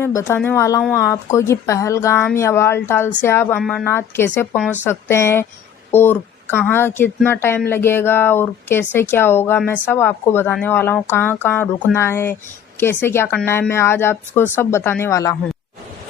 मैं बताने वाला हूँ आपको कि पहलगाम या बालटाल से आप अमरनाथ कैसे पहुँच सकते हैं और कहाँ कितना टाइम लगेगा और कैसे क्या होगा। मैं सब आपको बताने वाला हूँ, कहाँ कहाँ रुकना है, कैसे क्या करना है, मैं आज आपको सब बताने वाला हूँ।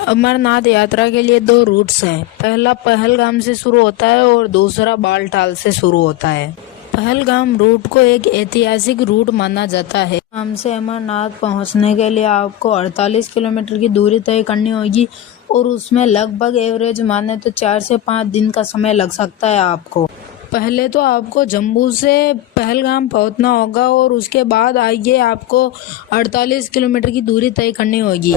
अमरनाथ यात्रा के लिए 2 रूट्स हैं। पहला पहलगाम से शुरू होता है और दूसरा बालटाल से शुरू होता है। पहलगाम रूट को एक ऐतिहासिक रूट माना जाता है। हमसे अमरनाथ पहुंचने के लिए आपको 48 किलोमीटर की दूरी तय करनी होगी और उसमें लगभग एवरेज माने तो 4 से 5 दिन का समय लग सकता है आपको। पहले तो आपको जम्मू से पहलगाम पहुंचना होगा और उसके बाद आगे आपको 48 किलोमीटर की दूरी तय करनी होगी।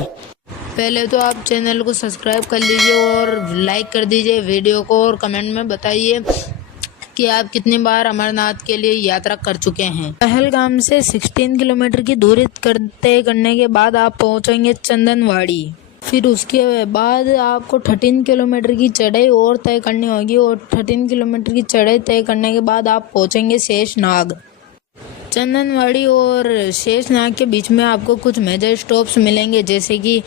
पहले तो आप चैनल को सब्सक्राइब कर लीजिए और लाइक कर दीजिए वीडियो को और कमेंट में बताइए कि आप कितनी बार अमरनाथ के लिए यात्रा कर चुके हैं। पहलगाम से 16 किलोमीटर की दूरी तय करने के बाद आप पहुंचेंगे चंदनवाड़ी। फिर उसके बाद आपको 13 किलोमीटर की चढ़ाई और तय करनी होगी और 13 किलोमीटर की चढ़ाई तय करने के बाद आप पहुंचेंगे शेषनाग। चंदनवाड़ी और शेषनाग के बीच में आपको कुछ मेजर स्टॉप्स मिलेंगे, जैसे कि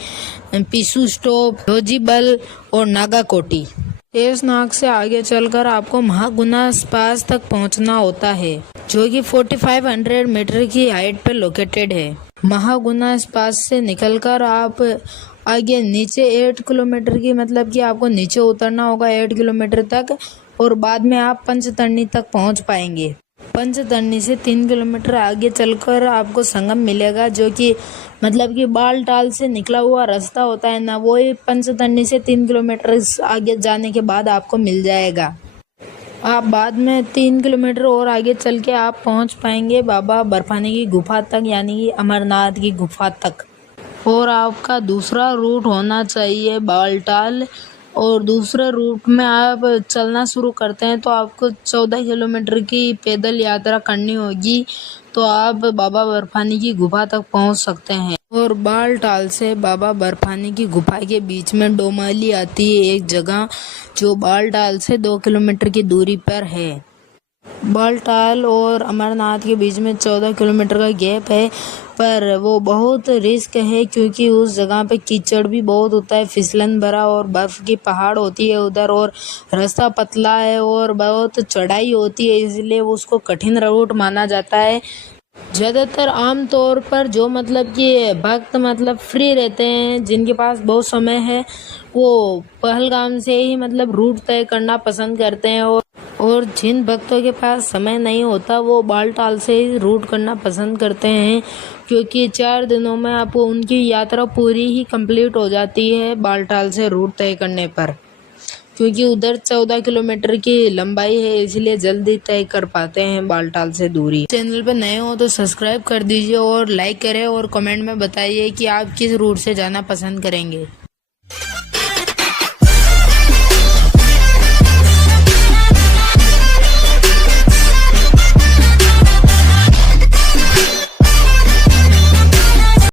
पिसू स्टॉप, जोजीबल और नागाकोटी। शेषनाग से आगे चलकर आपको महागुना पास तक पहुंचना होता है, जो कि 4500 मीटर की हाइट पर लोकेटेड है। महागुना पास से निकलकर आप आगे नीचे 8 किलोमीटर की मतलब कि आपको नीचे उतरना होगा 8 किलोमीटर तक और बाद में आप पंचतरणी तक पहुंच पाएंगे। पंचतरणी से 3 किलोमीटर आगे चलकर आपको संगम मिलेगा, जो कि मतलब कि बालटाल से निकला हुआ रास्ता होता है ना, वो ही पंचतरणी से 3 किलोमीटर आगे जाने के बाद आपको मिल जाएगा। आप बाद में 3 किलोमीटर और आगे चल के आप पहुंच पाएंगे बाबा बर्फानी की गुफा तक, यानी कि अमरनाथ की गुफा तक। और आपका दूसरा रूट होना चाहिए बालटाल, और दूसरे रूट में आप चलना शुरू करते हैं तो आपको 14 किलोमीटर की पैदल यात्रा करनी होगी, तो आप बाबा बर्फानी की गुफा तक पहुंच सकते हैं। और बालटाल से बाबा बर्फानी की गुफा के बीच में डोमाली आती है, एक जगह जो बालटाल से 2 किलोमीटर की दूरी पर है। बालटाल और अमरनाथ के बीच में 14 किलोमीटर का गैप है, पर वो बहुत रिस्क है क्योंकि उस जगह पे कीचड़ भी बहुत होता है, फिसलन भरा, और बर्फ की पहाड़ होती है उधर, और रास्ता पतला है और बहुत चढ़ाई होती है, इसलिए उसको कठिन रूट माना जाता है। ज़्यादातर आम तौर पर जो मतलब कि भक्त मतलब फ्री रहते हैं, जिनके पास बहुत समय है, वो पहलगाम से ही मतलब रूट तय करना पसंद करते हैं, और जिन भक्तों के पास समय नहीं होता वो बालटाल से ही रूट करना पसंद करते हैं, क्योंकि 4 दिनों में आपको उनकी यात्रा पूरी ही कंप्लीट हो जाती है बालटाल से रूट तय करने पर, क्योंकि उधर 14 किलोमीटर की लंबाई है, इसलिए जल्दी तय कर पाते हैं बालटाल से दूरी। चैनल पर नए हो तो सब्सक्राइब कर दीजिए और लाइक करें और कमेंट में बताइए कि आप किस रूट से जाना पसंद करेंगे।